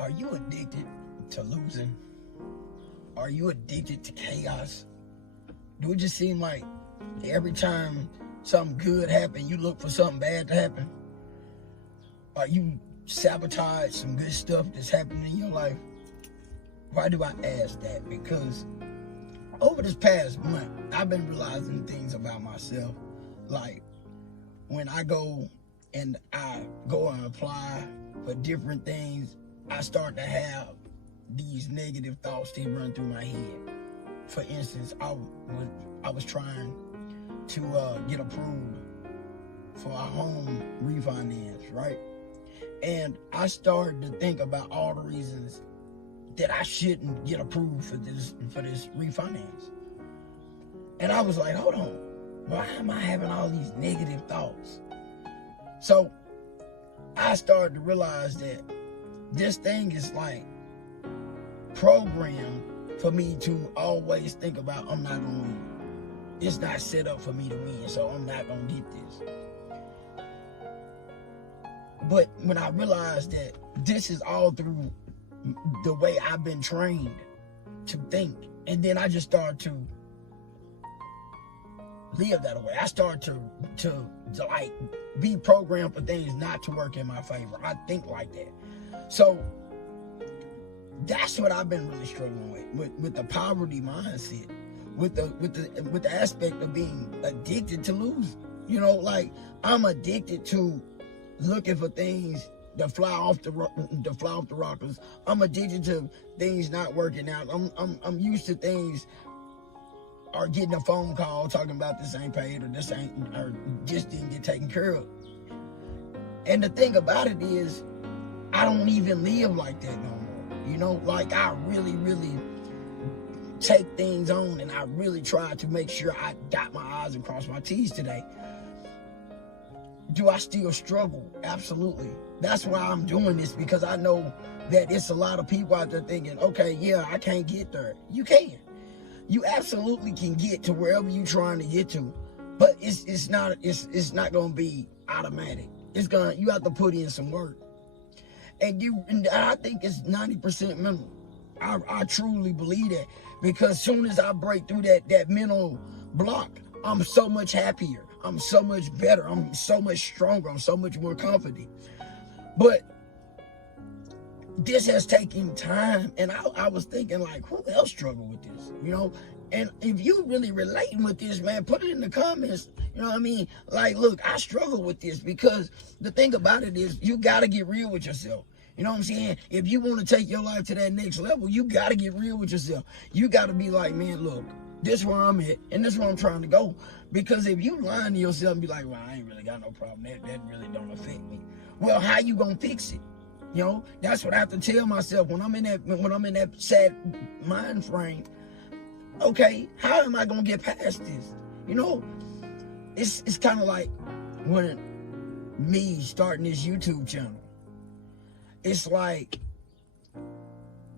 Are you addicted to losing? Are you addicted to chaos? Do it just seem like every time something good happens, you look for something bad to happen? Are you sabotage some good stuff that's happening in your life? Why do I ask that? Because over this past month, I've been realizing things about myself. Like when I go and apply for different things, I start to have these negative thoughts that run through my head. For instance, I was trying to get approved for a home refinance, right? And I started to think about all the reasons that I shouldn't get approved for this refinance. And I was like, hold on, why am I having all these negative thoughts? So I started to realize that this thing is like programmed for me to always think about, I'm not gonna win. It's not set up for me to win, so I'm not gonna get this. But when I realized that this is all through the way I've been trained to think, and then I just started to live that way. I started to like be programmed for things not to work in my favor. I think like that. So that's what I've been really struggling with the poverty mindset, with the aspect of being addicted to losing. You know, like I'm addicted to looking for things to fly off the rockers. I'm addicted to things not working out. I'm used to things, or getting a phone call talking about this ain't paid, or this ain't, or just didn't get taken care of. And the thing about it is, I don't even live like that no more. You know, like I really, really take things on, and I really try to make sure I dot my I's and cross my T's today. Do I still struggle? Absolutely. That's why I'm doing this, because I know that it's a lot of people out there thinking, okay, yeah, I can't get there. You can. You absolutely can get to wherever you're trying to get to, but it's not going to be automatic. You have to put in some work. And I think it's 90% mental. I truly believe that, because as soon as I break through that mental block, I'm so much happier. I'm so much better. I'm so much stronger. I'm so much more confident. But this has taken time, and I was thinking, like, who else struggle with this? You know, and if you really relating with this, man, put it in the comments. You know what I mean? Like, look, I struggle with this, because the thing about it is, you got to get real with yourself. You know what I'm saying? If you want to take your life to that next level, you got to get real with yourself. You got to be like, man, look, this is where I'm at, and this is where I'm trying to go. Because if you lying to yourself and be like, well, I ain't really got no problem, that really don't affect me. Well, how you gonna fix it? You know, that's what I have to tell myself when I'm in that sad mind frame. Okay, how am I gonna get past this? You know, it's kind of like when me starting this YouTube channel. It's like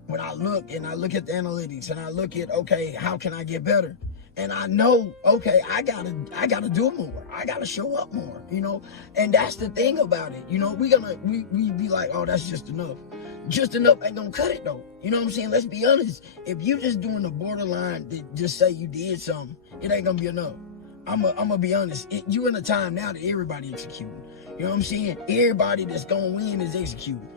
when I look at the analytics, and I look at, okay, how can I get better? And I know, okay, I gotta do more. I gotta show up more, you know? And that's the thing about it. You know, we be like, oh, that's just enough. Just enough ain't gonna cut it though. You know what I'm saying? Let's be honest. If you just doing the borderline to just say you did something, it ain't gonna be enough. I'm gonna be honest. You in a time now that everybody executing. You know what I'm saying? Everybody that's gonna win is executing.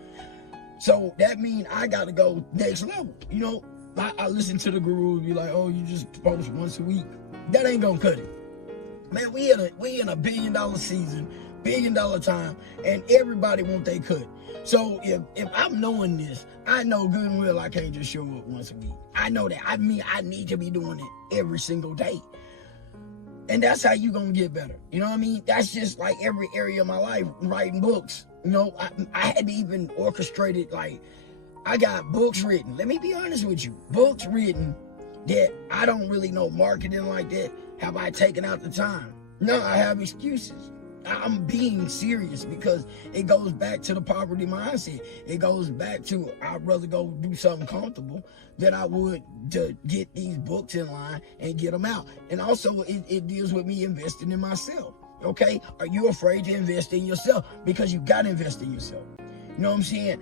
So that means I gotta go next level, you know? I listen to the guru be like, oh, you just post once a week. That ain't gonna cut it. Man, we in a $1 billion season, $1 billion time, and everybody want their cut. So if I'm knowing this, I know good and well I can't just show up once a week. I know that. I mean, I need to be doing it every single day. And that's how you gonna get better. You know what I mean? That's just like every area of my life, writing books. You know, I hadn't even orchestrated, like, I got books written. Let me be honest with you. Books written that I don't really know marketing like that. Have I taken out the time? No, I have excuses. I'm being serious, because it goes back to the poverty mindset. It goes back to, I'd rather go do something comfortable than I would to get these books in line and get them out. And also it deals with me investing in myself. Okay? Are you afraid to invest in yourself? Because you got to invest in yourself. You know what I'm saying?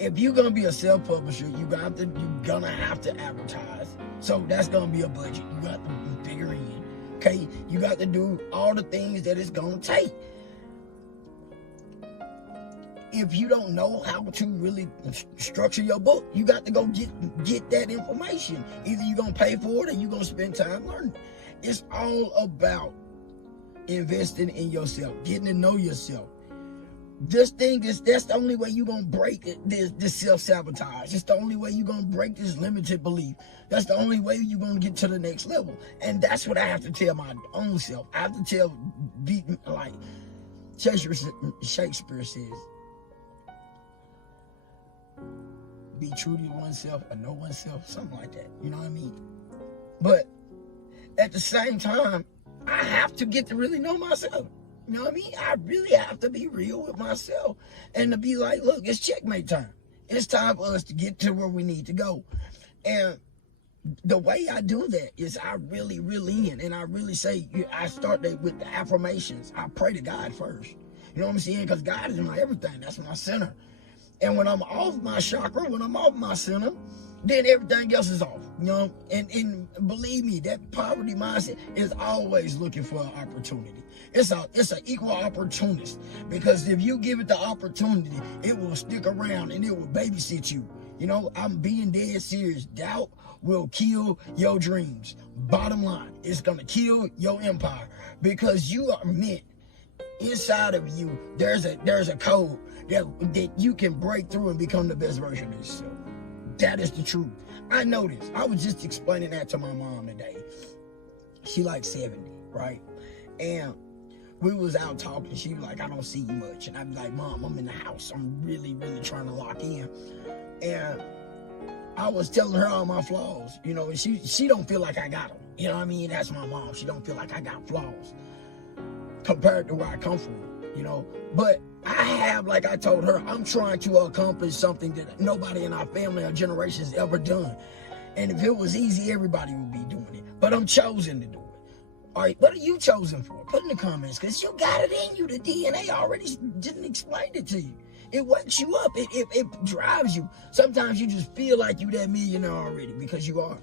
If you're gonna be a self-publisher, you're gonna have to advertise. So that's gonna be a budget. You got to figure in. Okay, you got to do all the things that it's gonna take. If you don't know how to really structure your book, you got to go get that information. Either you're gonna pay for it or you're gonna spend time learning. It's all about investing in yourself, getting to know yourself. That's the only way you're gonna break this self-sabotage. It's the only way you're gonna break this limited belief. That's the only way you're gonna get to the next level. And that's what I have to tell my own self. I have to tell, like Shakespeare says, be true to oneself or know oneself, something like that. You know what I mean? But at the same time, I have to get to really know myself. You know what I mean? I really have to be real with myself and to be like, look, it's checkmate time. It's time for us to get to where we need to go. And the way I do that is I really reel in, and I really say, I start with the affirmations. I pray to God first. You know what I'm saying? Because God is my everything. That's my center. And when I'm off my chakra, when I'm off my center, then everything else is off. You know, and believe me, that poverty mindset is always looking for an opportunity. It's an equal opportunist, because if you give it the opportunity, it will stick around and it will babysit you. You know, I'm being dead serious. Doubt will kill your dreams. Bottom line, it's gonna kill your empire, because you are meant, inside of you, there's a code that you can break through and become the best version of yourself. That is the truth. I know this. I was just explaining that to my mom today. She like 70, right? And we was out talking. She was like, I don't see you much. And I'd be like, Mom, I'm in the house. I'm really, really trying to lock in. And I was telling her all my flaws, you know, and she don't feel like I got them. You know what I mean? That's my mom. She don't feel like I got flaws compared to where I come from, you know. But I have, like I told her, I'm trying to accomplish something that nobody in our family or generations ever done. And if it was easy, everybody would be doing it. But I'm chosen to do it. All right, what are you chosen for? Put in the comments, because you got it in you. The DNA already didn't explain it to you. It wakes you up. It drives you. Sometimes you just feel like you that millionaire already, because you are.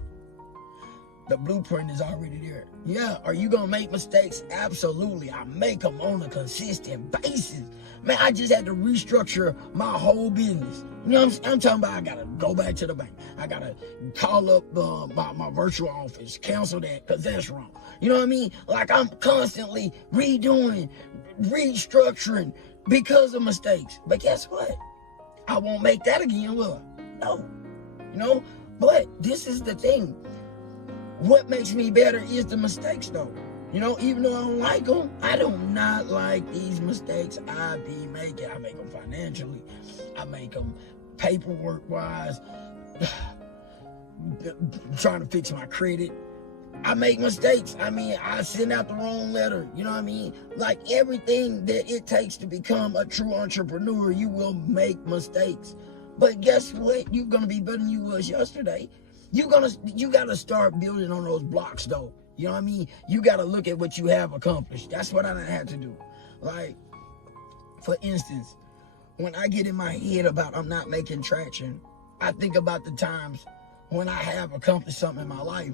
The blueprint is already there. Yeah, are you going to make mistakes? Absolutely. I make them on a consistent basis. Man, I just had to restructure my whole business. You know what I'm talking about? I got to go back to the bank. I got to call up my virtual office, cancel that, because that's wrong. You know what I mean? Like, I'm constantly redoing, restructuring because of mistakes. But guess what? I won't make that again, will I? No. You know? But this is the thing. What makes me better is the mistakes, though. You know, even though I don't like them, I do not like these mistakes I be making. I make them financially. I make them paperwork-wise. Trying to fix my credit. I make mistakes. I mean, I send out the wrong letter. You know what I mean? Like, everything that it takes to become a true entrepreneur, you will make mistakes. But guess what? You're going to be better than you was yesterday. You got to start building on those blocks, though. You know what I mean? You got to look at what you have accomplished. That's what I had to do. Like, for instance, when I get in my head about I'm not making traction, I think about the times when I have accomplished something in my life,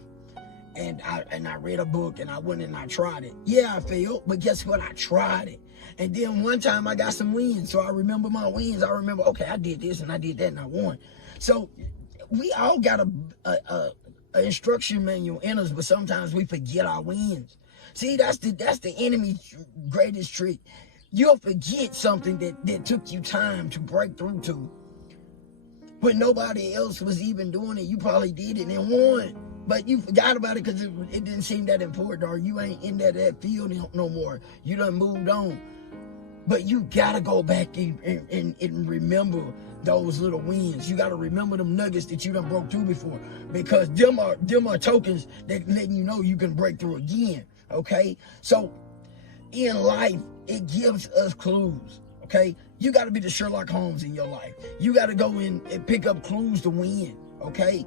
and I read a book and I went and I tried it. Yeah, I failed, but guess what? I tried it. And then one time I got some wins, so I remember my wins. I remember, okay, I did this and I did that and I won. So we all got a instruction manual in us, but sometimes we forget our wins. See, that's the enemy's greatest trick. You'll forget something that took you time to break through to. When nobody else was even doing it, you probably did it and won. But you forgot about it because it didn't seem that important, or you ain't in that field no more. You done moved on. But you gotta go back and remember those little wins. You gotta remember them nuggets that you done broke through before, because them are tokens that letting you know you can break through again. Okay, so in life it gives us clues. Okay, you gotta be the Sherlock Holmes in your life. You gotta go in and pick up clues to win. Okay,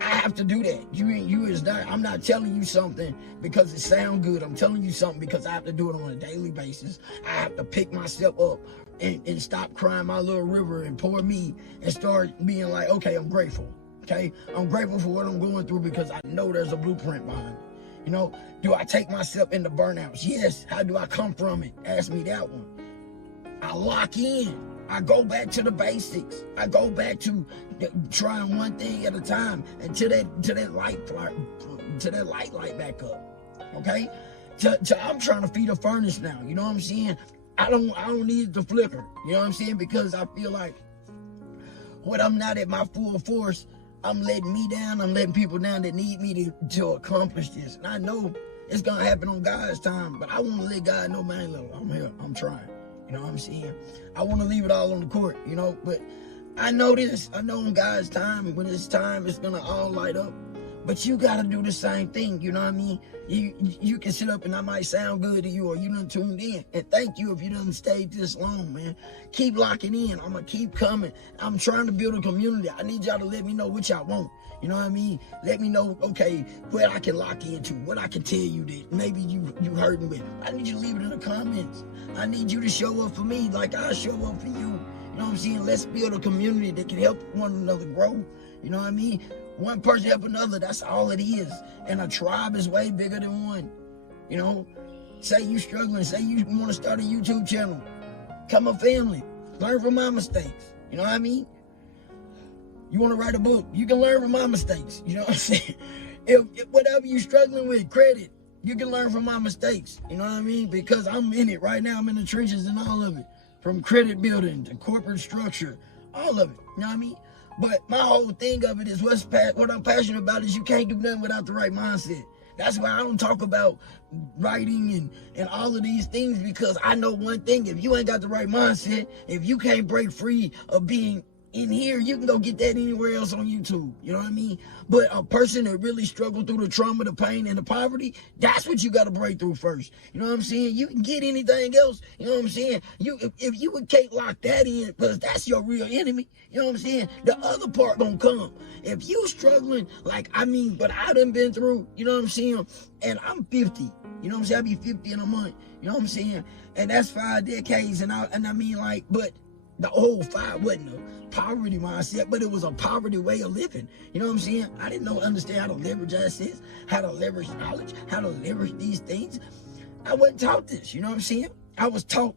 I have to do that. You is not. I'm not telling you something because it sounds good. I'm telling you something because I have to do it on a daily basis. I have to pick myself up and stop crying my little river and pour me and start being like, okay, I'm grateful. Okay, I'm grateful for what I'm going through because I know there's a blueprint behind it. You know, do I take myself into burnouts? Yes. How do I come from it? Ask me that one. I lock in. I go back to the basics. I go back to trying one thing at a time until that light back up. Okay? I'm trying to feed a furnace now. You know what I'm saying? I don't need it to flicker. You know what I'm saying? Because I feel like when I'm not at my full force, I'm letting me down. I'm letting people down that need me to accomplish this. And I know it's gonna happen on God's time, but I want to let God know, man, look, I'm here. I'm trying. You know what I'm saying? I want to leave it all on the court, you know, but I know this. I know on God's time, when it's time, it's gonna all light up. But you gotta do the same thing, you know what I mean? You can sit up and I might sound good to you, or you done tuned in. And thank you if you done stayed this long, man. Keep locking in. I'm gonna keep coming. I'm trying to build a community. I need y'all to let me know what y'all want. You know what I mean? Let me know, okay, what I can lock into, what I can tell you that maybe you hurting with. I need you to leave it in the comments. I need you to show up for me like I show up for you. You know what I'm saying? Let's build a community that can help one another grow. You know what I mean? One person help another, that's all it is. And a tribe is way bigger than one. You know, say you struggling, say you want to start a YouTube channel. Come a family, learn from my mistakes. You know what I mean? You want to write a book, you can learn from my mistakes. You know what I'm saying? If whatever you're struggling with, credit, you can learn from my mistakes. You know what I mean? Because I'm in it right now. I'm in the trenches and all of it. From credit building to corporate structure, all of it. You know what I mean? But my whole thing of it is what I'm passionate about is you can't do nothing without the right mindset. That's why I don't talk about writing and all of these things, because I know one thing: if you ain't got the right mindset, if you can't break free of being in here, you can go get that anywhere else on YouTube. You know what I mean? But a person that really struggled through the trauma, the pain, and the poverty, that's what you got to break through first. You know what I'm saying? You can get anything else. You know what I'm saying? If you can't lock that in, because that's your real enemy. You know what I'm saying? The other part gonna come. If you struggling, but I done been through, you know what I'm saying? And I'm 50. You know what I'm saying? I'll be 50 in a month. You know what I'm saying? And that's 5 decades. But the old 5 wasn't a poverty mindset, but it was a poverty way of living. You know what I'm saying? I didn't understand how to leverage assets, how to leverage knowledge, how to leverage these things. I wasn't taught this, you know what I'm saying? I was taught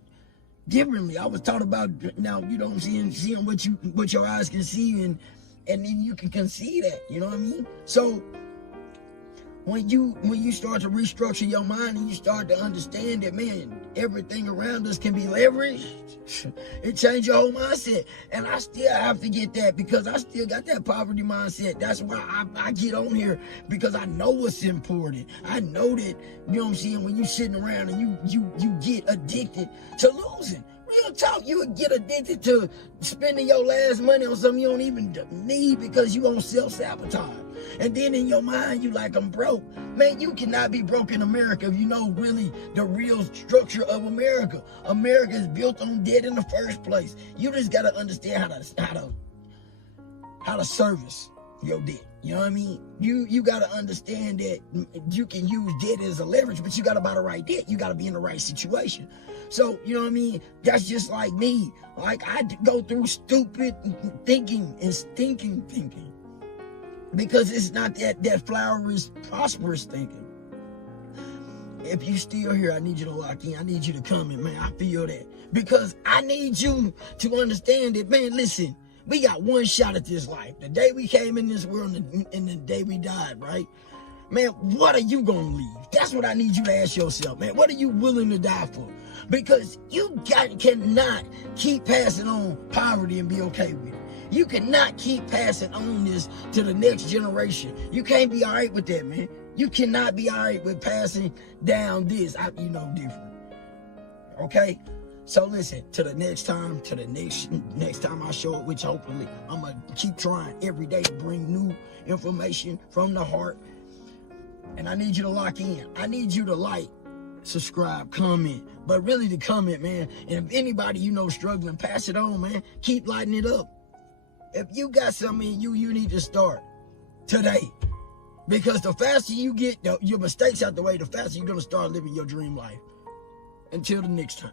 differently. I was taught about, now, you know what I'm saying, seeing what your eyes can see, and then you can conceive that, you know what I mean? So when you start to restructure your mind and you start to understand that, man, everything around us can be leveraged, it changed your whole mindset. And I still have to get that, because I still got that poverty mindset. That's why I get on here, because I know what's important. I know that, you know what I'm saying, when you're sitting around and you get addicted to losing. Real talk, you would get addicted to spending your last money on something you don't even need because you won't self-sabotage. And then in your mind, you like, I'm broke. Man, you cannot be broke in America if you know really the real structure of America. America is built on debt in the first place. You just got to understand how to service your debt. You know what I mean? You got to understand that you can use debt as a leverage, but you got to buy the right debt. You got to be in the right situation. So, you know what I mean? That's just like me. Like, I go through stupid thinking and stinking thinking, because it's not that flowery, prosperous thinking. If you still here, I need you to lock in. I need you to come in, man. I feel that. Because I need you to understand that, man, listen, we got one shot at this life. The day we came in this world and the day we died, right? Man, what are you going to leave? That's what I need you to ask yourself, man. What are you willing to die for? Because you cannot keep passing on poverty and be okay with it. You cannot keep passing on this to the next generation. You can't be all right with that, man. You cannot be all right with passing down this. Different. Okay? So listen, to the next time I show up, which hopefully I'm going to keep trying every day to bring new information from the heart. And I need you to lock in. I need you to like, subscribe, comment. But really to comment, man. And if anybody you know struggling, pass it on, man. Keep lighting it up. If you got something in you need to start today. Because the faster you get your mistakes out the way, the faster you're going to start living your dream life. Until the next time.